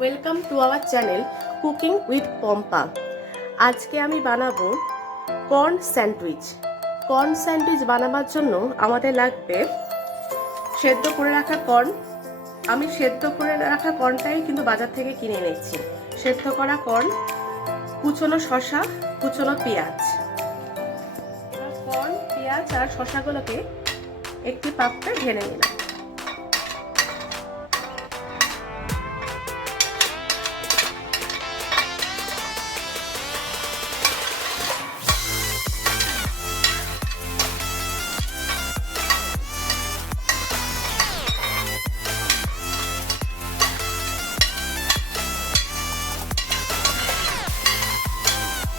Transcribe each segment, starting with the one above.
Welcome to our channel cooking with Pampa. আজকে আমি বানাবো কর্ন স্যান্ডউইচ। কর্ন স্যান্ডউইচ বানাবার জন্য আমাদের লাগবে সেদ্ধ করে রাখা কর্ন। আমি সেদ্ধ করে রাখা কর্নটাই কিন্তু বাজার থেকে কিনে এনেছি। সেদ্ধ করা কর্ন, কুচনো শসা, কুচনো পেঁয়াজ। এবার কর্ন, পেঁয়াজ আর শসাগুলোকে একটি পাত্রে ঢেলে নিলাম।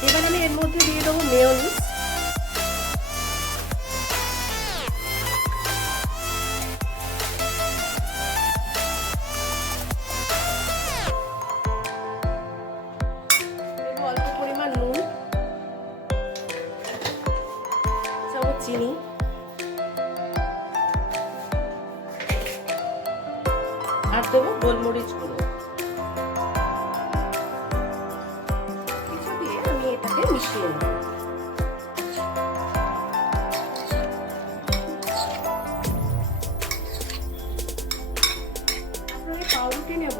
এবার আমি এর মধ্যে দিয়ে দেবো মেয়োনিজ। অল্প পরিমাণ নুন, চিনি, আর দেবো গোলমরিচ গুঁড়ো। কিছু দিয়ে আমি এটাকে মিশিয়ে নেব। আমি পাউরুটি নেব,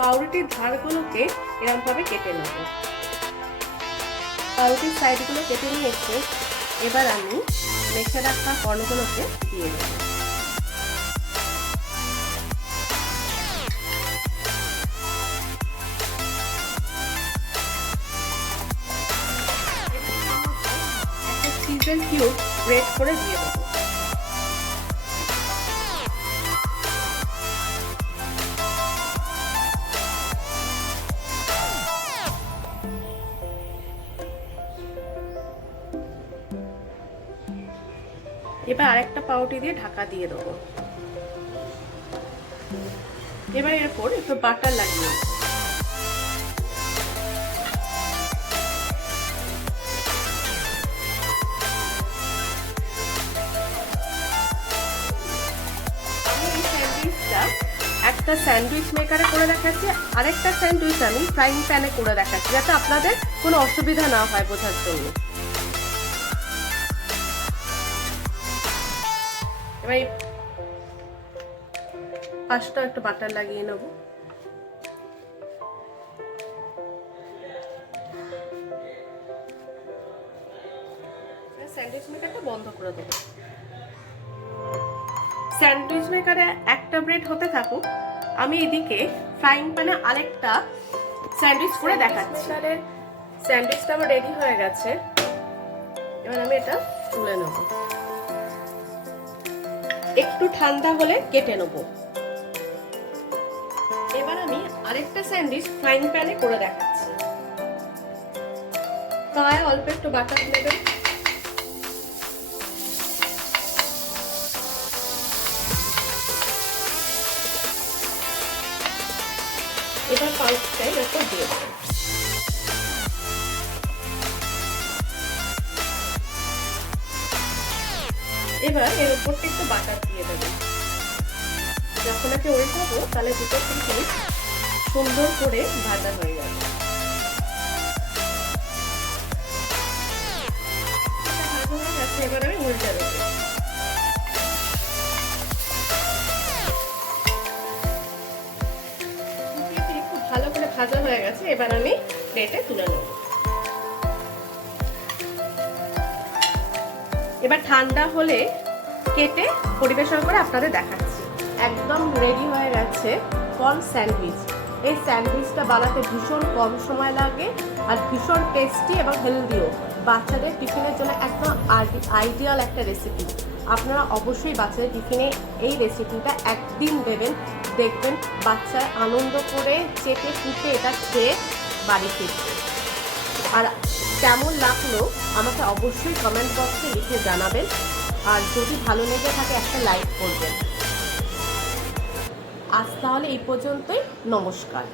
পাউরুটির ধারগুলোকে এরকম ভাবে কেটে নেব। পাউরুটির সাইডগুলো কেটে নিয়েছে। এবার আমি মেখে রাখা কর্নগুলোকে দিয়ে দেব। একটা চিজের কিউব গ্রেট করে দিয়ে দেব। এবার আরেকটা পাউরুটি দিয়ে ঢাকা দিয়ে দেবো। এবার এরপর একটু বাটার লাগিয়ে দেবো। আমি এই স্যান্ডউইচটা একটা স্যান্ডউইচ মেকারে করে দেখাচ্ছি, আরেকটা স্যান্ডউইচ আমি ফ্রাইং প্যানে করে দেখাচ্ছি, যাতে আপনাদের কোনো অসুবিধা না হয় বোঝার জন্য। এবার পাঁচটা একটু বাটার লাগিয়ে নেব। স্যান্ডউইচ মেকারটা বন্ধ করে দেবো। স্যান্ডউইচ মেকারে একটা ব্রেড হতে থাকুক, আমি এদিকে ফ্রাইং প্যানে আরেকটা স্যান্ডউইচ করে দেখাচ্ছি। স্যান্ডউইচটা আমার রেডি হয়ে গেছে। এবার আমি এটা তুলে নেব। একটু ঠান্ডা হলে কেটে নেব। এবার আমি আরেকটা স্যান্ডউইচ ফ্রাইং প্যানে করে দেখাচ্ছি। তাওয়ায় অল্প একটু বাটার দেবেন। এবার পাউরুটিটা এর উপর দিয়ে দেবেন। এবার এর উপর একটু বাটার দিয়ে দেবেন। যখন একে উল্টাবো তাহলে দুটো থেকে সুন্দর করে ভাজা হয়ে যাবে। ভাজা হয়ে গেছে, এবার আমি উল্টে দেবো। খুব ভালো করে ভাজা হয়ে গেছে। এবার আমি প্লেটে তুলে নেব। এবার ঠান্ডা হলে কেটে পরিবেশন করে আপনাদের দেখাচ্ছি। একদম রেডি হয়ে গেছে কর্ন স্যান্ডউইচ। এই স্যান্ডউইচটা বানাতে ভীষণ কম সময় লাগে আর ভীষণ টেস্টি এবং হেলদিও। বাচ্চাদের টিফিনের জন্য একদম আইডিয়াল একটা রেসিপি। আপনারা অবশ্যই বাচ্চাদের টিফিনে এই রেসিপিটা একদিন দেবেন, দেখবেন বাচ্চা আনন্দ করে চেটে ফুটে এটা খেয়ে বাড়ি ফিরবে। আর কেমন লাগলো আমাকে অবশ্যই কমেন্ট বক্সে লিখে জানাবেন। আর যদি ভালো লেগে থাকে একটা লাইক করবেন। আজ তাহলে এই পর্যন্তই, নমস্কার।